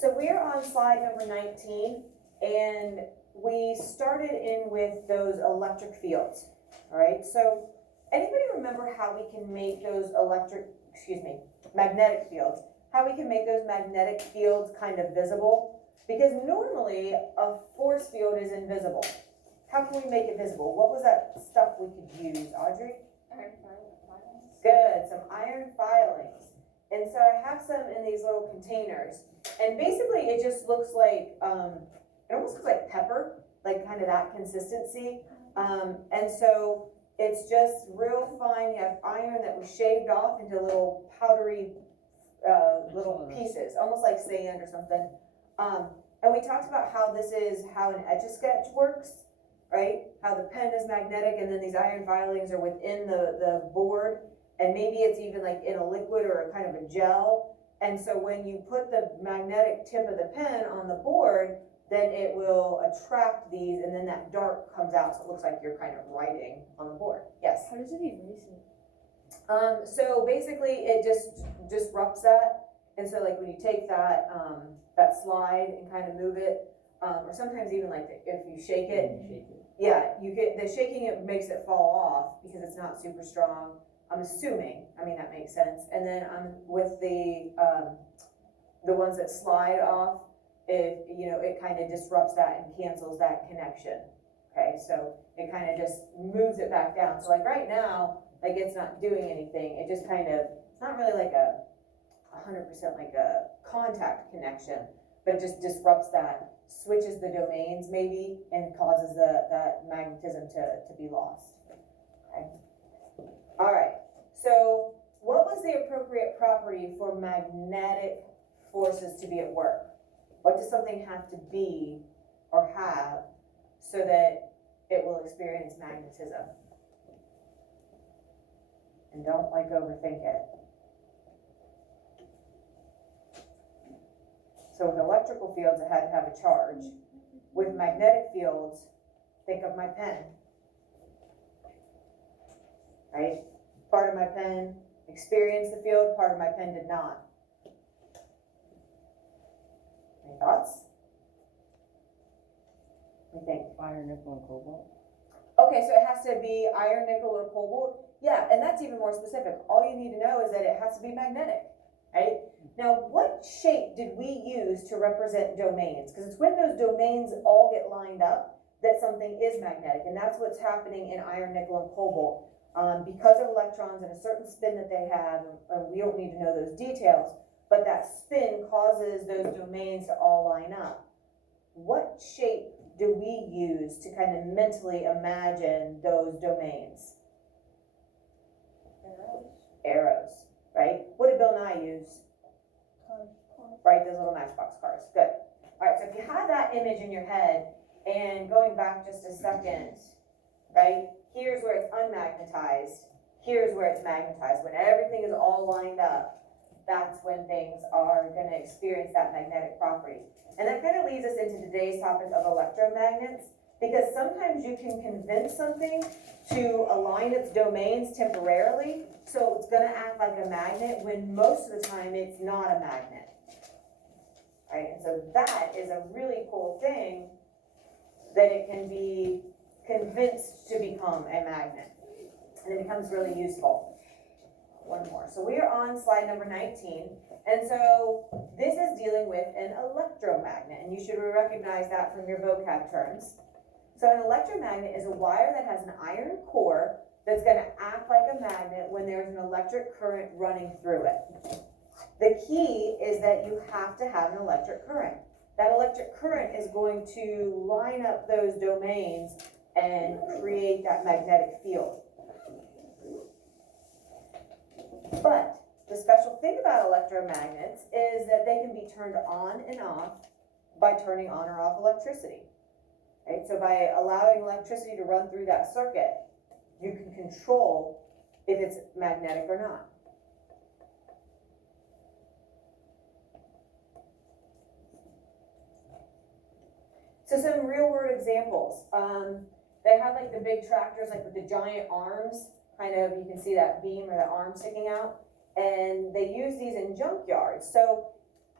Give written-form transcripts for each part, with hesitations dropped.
So we're on slide number 19, and we started in with those electric fields, all right? So anybody remember how we can make those magnetic fields, how we can make those magnetic fields kind of visible? Because normally a force field is invisible. How can we make it visible? What was that stuff we could use, Audrey? Iron filings. Good, some iron filings. And so I have some in these little containers. And basically it just looks like, it almost looks like pepper, like kind of that consistency. And so it's just real fine. You have iron that was shaved off into little powdery little pieces, almost like sand or something. And we talked about how this is how an Etch-a-Sketch works, right? How the pen is magnetic and then these iron filings are within the board, and maybe it's even like in a liquid or a kind of a gel. And so when you put the magnetic tip of the pen on the board, then it will attract these, and then that dart comes out, so it looks like you're kind of writing on the board. Yes? How does it erase it? So basically it just disrupts that. And so like when you take that, that slide and kind of move it, or sometimes even like if you shake it, yeah, you get, the shaking it makes it fall off because it's not super strong. I'm assuming, I mean, that makes sense. And then with the ones that slide off, it kind of disrupts that and cancels that connection. Okay, so it kind of just moves it back down. So like right now, like it's not doing anything. It just kind of, it's not really like a 100% like a contact connection, but it just disrupts that, switches the domains maybe, and causes that magnetism to be lost. Okay. All right, so what was the appropriate property for magnetic forces to be at work? What does something have to be or have so that it will experience magnetism? And don't like overthink it. So with electrical fields, it had to have a charge. With magnetic fields, think of my pen. Right? Part of my pen experienced the field, part of my pen did not. Any thoughts? What do you think? Iron, nickel, and cobalt. Okay, so it has to be iron, nickel, or cobalt. Yeah, and that's even more specific. All you need to know is that it has to be magnetic, right? Now, what shape did we use to represent domains? Because it's when those domains all get lined up that something is magnetic, and that's what's happening in iron, nickel, and cobalt. Because of electrons and a certain spin that they have, and we don't need to know those details, but that spin causes those domains to all line up. What shape do we use to kind of mentally imagine those domains? Arrows, right? What did Bill Nye use? Right, those little matchbox cars. Good. All right, so if you have that image in your head, and going back just a second, right? Here's where it's unmagnetized. Here's where it's magnetized. When everything is all lined up, that's when things are going to experience that magnetic property. And that kind of leads us into today's topic of electromagnets, because sometimes you can convince something to align its domains temporarily, so it's going to act like a magnet, when most of the time it's not a magnet. Right? And so that is a really cool thing, that it can be convinced to become a magnet, and it becomes really useful. One more. So we are on slide number 19, and so this is dealing with an electromagnet, and you should recognize that from your vocab terms. So an electromagnet is a wire that has an iron core that's going to act like a magnet when there's an electric current running through it. The key is that you have to have an electric current. That electric current is going to line up those domains and create that magnetic field. But the special thing about electromagnets is that they can be turned on and off by turning on or off electricity. Right? So by allowing electricity to run through that circuit, you can control if it's magnetic or not. So some real world examples. They have like the big tractors, like with the giant arms, kind of, you can see that beam or that arm sticking out, and they use these in junkyards. So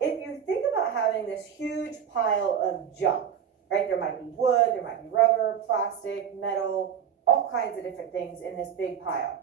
if you think about having this huge pile of junk, right? There might be wood, there might be rubber, plastic, metal, all kinds of different things in this big pile.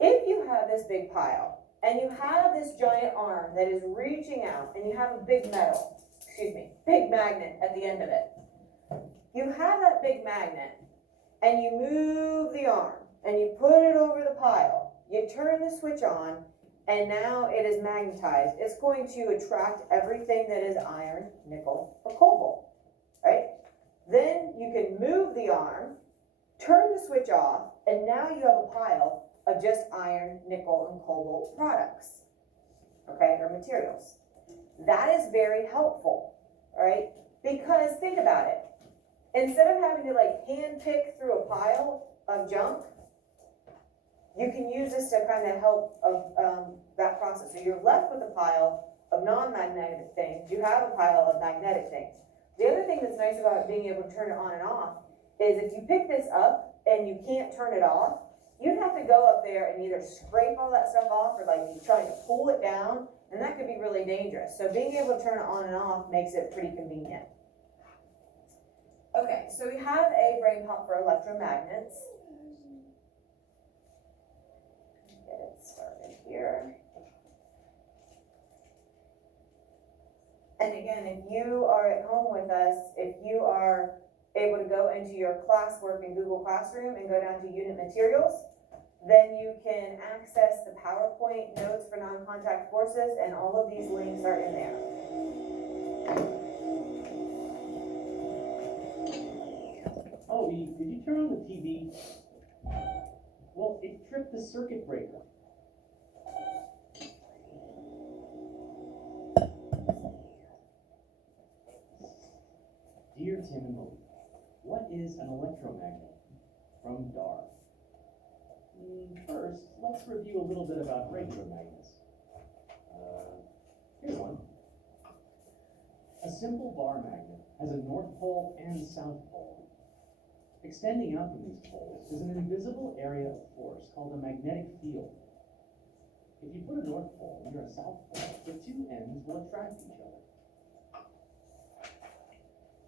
If you have this big pile and you have this giant arm that is reaching out and you have a big big magnet at the end of it. You have that big magnet and you move the arm and you put it over the pile. You turn the switch on and now it is magnetized. It's going to attract everything that is iron, nickel, or cobalt, right? Then you can move the arm, turn the switch off, and now you have a pile of just iron, nickel, and cobalt products, okay, or materials. That is very helpful, right? Because think about it. Instead of having to like hand pick through a pile of junk, you can use this to kind of help that process. So you're left with a pile of non-magnetic things. You have a pile of magnetic things. The other thing that's nice about being able to turn it on and off is if you pick this up and you can't turn it off, you'd have to go up there and either scrape all that stuff off or like you're trying to pull it down, and that could be really dangerous. So being able to turn it on and off makes it pretty convenient. Okay, so we have a brain pump for electromagnets. Get it started here. And again, if you are at home with us, if you are able to go into your classwork in Google Classroom and go down to unit materials, then you can access the PowerPoint notes for non-contact forces, and all of these links are in there. Oh, did you turn on the TV? Well, it tripped the circuit breaker. Dear Tim and Malik, what is an electromagnet? From DAR. First, let's review a little bit about regular magnets. Here's one. A simple bar magnet has a north pole and south pole. Extending out from these poles is an invisible area of force called a magnetic field. If you put a north pole near a south pole, the two ends will attract each other.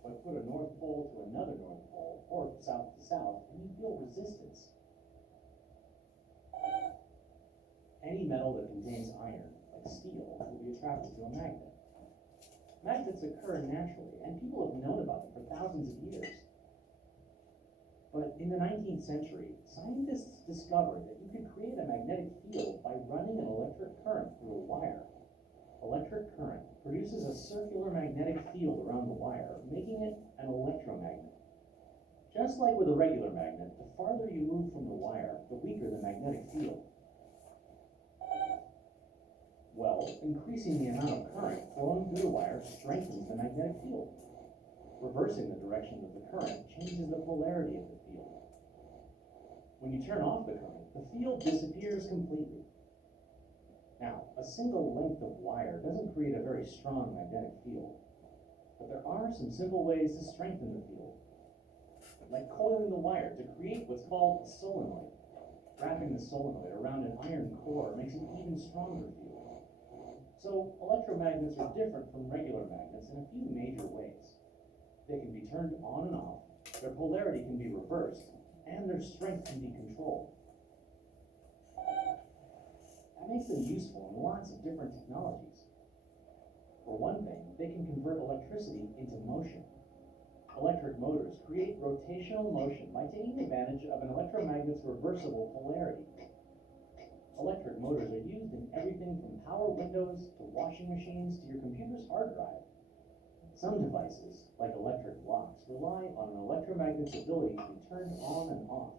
But put a north pole to another north pole, or south to south, and you feel resistance. Any metal that contains iron, like steel, will be attracted to a magnet. Magnets occur naturally, and people have known about them for thousands of years. But in the 19th century, scientists discovered that you could create a magnetic field by running an electric current through a wire. Electric current produces a circular magnetic field around the wire, making it an electromagnet. Just like with a regular magnet, the farther you move from the wire, the weaker the magnetic field. Well, increasing the amount of current flowing through the wire strengthens the magnetic field. Reversing the direction of the current changes the polarity of the field. When you turn off the current, the field disappears completely. Now, a single length of wire doesn't create a very strong magnetic field, but there are some simple ways to strengthen the field, like coiling the wire to create what's called a solenoid. Wrapping the solenoid around an iron core makes an even stronger field. So, electromagnets are different from regular magnets in a few major ways. They can be turned on and off, their polarity can be reversed, and their strength can be controlled. That makes them useful in lots of different technologies. For one thing, they can convert electricity into motion. Electric motors create rotational motion by taking advantage of an electromagnet's reversible polarity. Electric motors are used in everything from power windows to washing machines to your computer's hard drive. Some devices, like electric locks, rely on an electromagnet's ability to be turned on and off.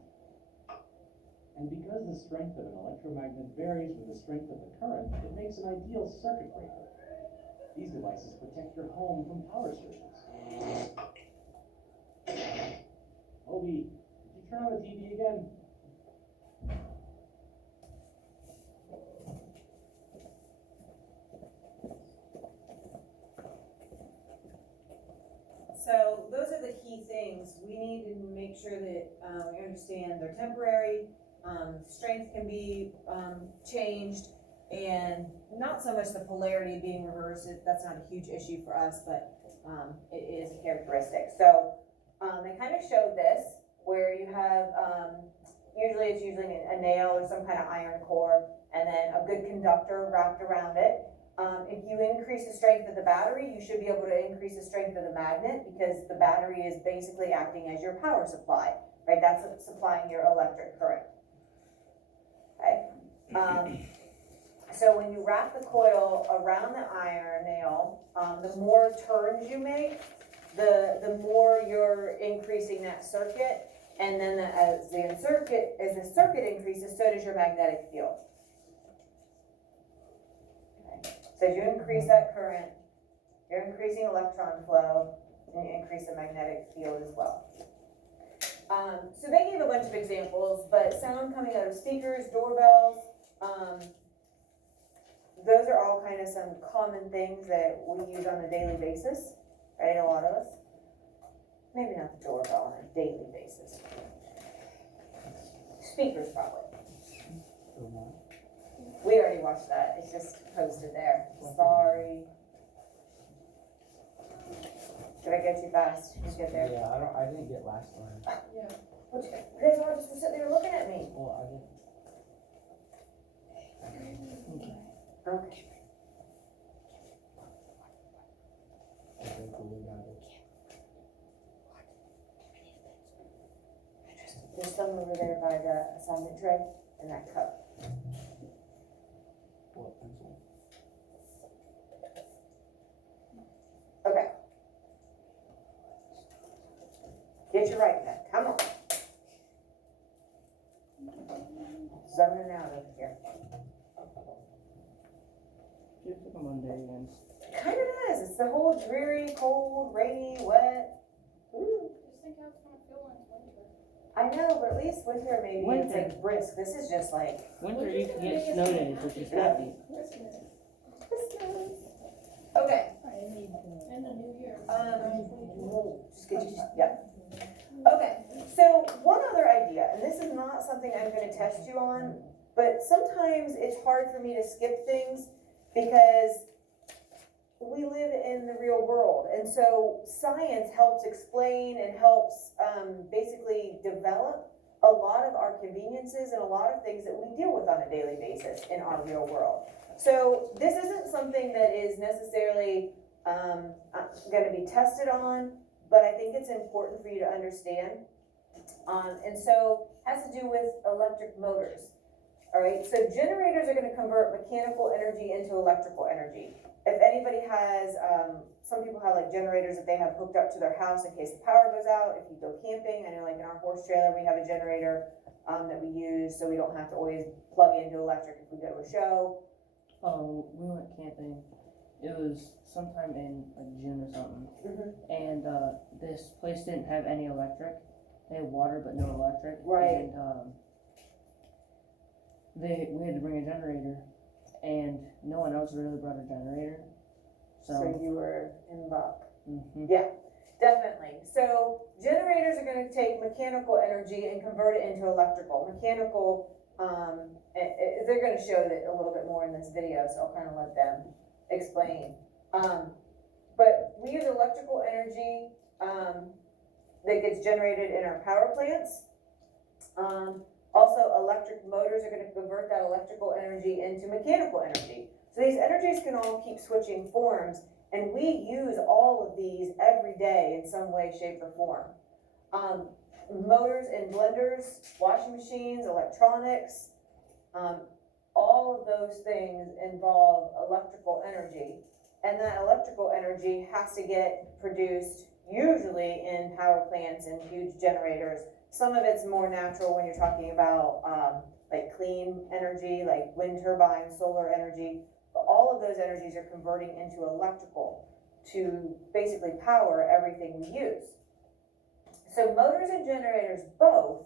And because the strength of an electromagnet varies with the strength of the current, it makes an ideal circuit breaker. These devices protect your home from power surges. Obi, did you turn on the TV again? So those are the key things. We need to make sure that we understand they're temporary. Strength can be changed. and not so much the polarity being reversed, that's not a huge issue for us, but, it is a characteristic. So, they kind of showed this, where you have, usually it's using a nail or some kind of iron core, and then a good conductor wrapped around it. If you increase the strength of the battery, you should be able to increase the strength of the magnet, because the battery is basically acting as your power supply, right? That's what's supplying your electric current. Okay. So when you wrap the coil around the iron nail, the more turns you make, the more you're increasing that circuit, and then as the circuit increases, so does your magnetic field. Okay. So as you increase that current, you're increasing electron flow, and you increase the magnetic field as well. So they gave a bunch of examples, but sound coming out of speakers, doorbells, those are all kind of some common things that we use on a daily basis, right? A lot of us. Maybe not the doorbell on a daily basis. Speakers probably. We already watched that. It's just posted there. Sorry. Did I go too fast? Did you get there? Yeah, I didn't get last one. Yeah. What you guys all just were sitting there looking at me. Well, I didn't. Okay. Okay, cool, we got it. There's some over there by the assignment tray and that cup. What pencil? Okay. Get your right pen. Come on. Zoning out over here. Just like a Monday again. Kind of is. It's the whole dreary, cold, rainy, wet. Ooh. Just think how it's gonna feel when it's winter. I know, but at least winter maybe it's Winter. like brisk. This is just like Winter, you can get snow days, which is happy. Christmas. Christmas. Okay. And the new year. Just get you, yeah. Okay, so one other idea, and this is not something I'm gonna test you on, but sometimes it's hard for me to skip things because we live in the real world, and so science helps explain and helps basically develop a lot of our conveniences and a lot of things that we deal with on a daily basis in our real world. So this isn't something that is necessarily going to be tested on, but I think it's important for you to understand. And so it has to do with electric motors. All right, so generators are going to convert mechanical energy into electrical energy. If anybody has, some people have like generators that they have hooked up to their house in case the power goes out. If you go camping, I know like in our horse trailer, we have a generator that we use so we don't have to always plug into electric if we go to a show. Oh, we went camping. It was sometime in a June or something, and this place didn't have any electric. They had water but no electric. Right. And we had to bring a generator, and no one else really brought a generator. So So, you were in luck. mhm. Yeah, definitely. So generators are going to take mechanical energy and convert it into electrical. Mechanical, they're going to show that a little bit more in this video, so I'll kind of let them explain. But we use electrical energy that gets generated in our power plants. Also, electric motors are going to convert that electrical energy into mechanical energy. So these energies can all keep switching forms, and we use all of these every day in some way, shape, or form. Motors and blenders, washing machines, electronics, all of those things involve electrical energy, and that electrical energy has to get produced usually in power plants and huge generators. Some of it's more natural when you're talking about like clean energy, like wind turbines, solar energy. But all of those energies are converting into electrical to basically power everything we use. So motors and generators both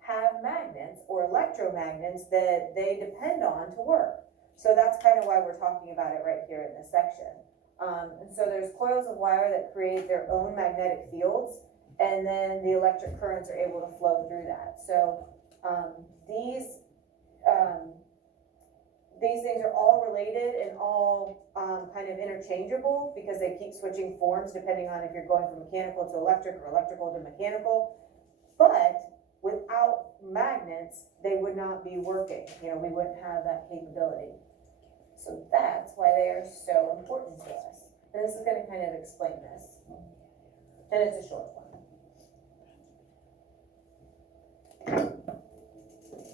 have magnets or electromagnets that they depend on to work. So that's kind of why we're talking about it right here in this section. And so there's coils of wire that create their own magnetic fields, and then the electric currents are able to flow through that. So these things are all related and all, kind of interchangeable because they keep switching forms depending on if you're going from mechanical to electric or electrical to mechanical. But without magnets, they would not be working, you know, we wouldn't have that capability. So that's why they are so important to us. And this is gonna kind of explain this. And it's a short one.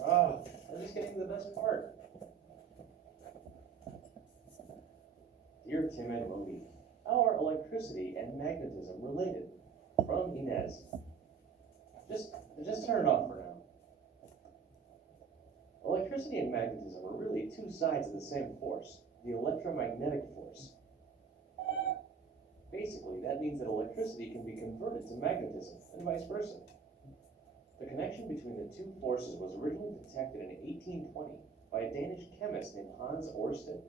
I'm just getting to the best part. Dear Tim and Monique, how are electricity and magnetism related? From Inez. Just turn it off for now. Electricity and magnetism are really two sides of the same force, the electromagnetic force. Basically, that means that electricity can be converted to magnetism, and vice versa. The connection between the two forces was originally detected in 1820 by a Danish chemist named Hans Ørsted.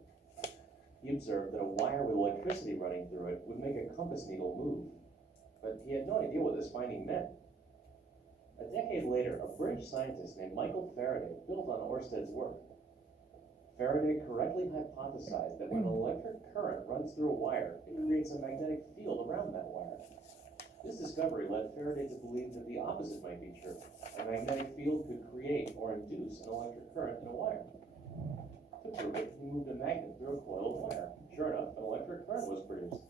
He observed that a wire with electricity running through it would make a compass needle move, but he had no idea what this finding meant. A decade later, a British scientist named Michael Faraday built on Ørsted's work. Faraday correctly hypothesized that when an electric current runs through a wire, it creates a magnetic field around that wire. This discovery led Faraday to believe that the opposite might be true. A magnetic field could create or induce an electric current in a wire. To prove it, he moved a magnet through a coil of wire. Sure enough, an electric current was produced.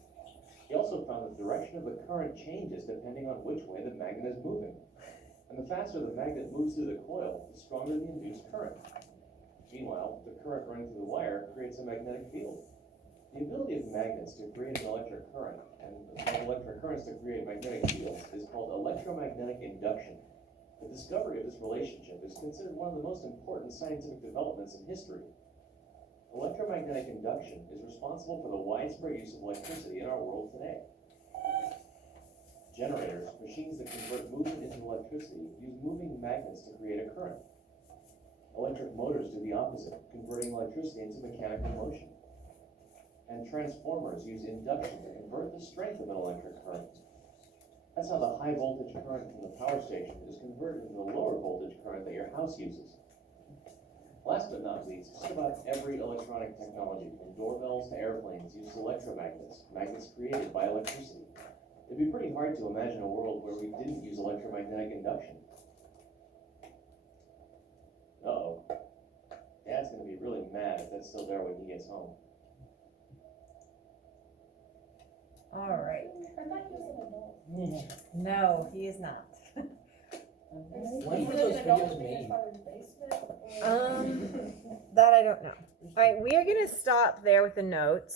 He also found that the direction of the current changes depending on which way the magnet is moving. And the faster the magnet moves through the coil, the stronger the induced current. Meanwhile, the current running through the wire creates a magnetic field. The ability of magnets to create an electric current and of electric currents to create magnetic fields is called electromagnetic induction. The discovery of this relationship is considered one of the most important scientific developments in history. Electromagnetic induction is responsible for the widespread use of electricity in our world today. Generators, machines that convert movement into electricity, use moving magnets to create a current. Electric motors do the opposite, converting electricity into mechanical motion. And transformers use induction to convert the strength of an electric current. That's how the high voltage current from the power station is converted into the lower voltage current that your house uses. Last but not least, just about every electronic technology, from doorbells to airplanes, uses electromagnets, magnets created by electricity. It'd be pretty hard to imagine a world where we didn't use electromagnetic induction. Uh-oh. Dad's gonna be really mad if that's still there when he gets home. All right. I thought he was an adult. No, he is not. When were He those was an adult videos in made? his father's basement, or- That I don't know. All right, we are gonna stop there with the notes.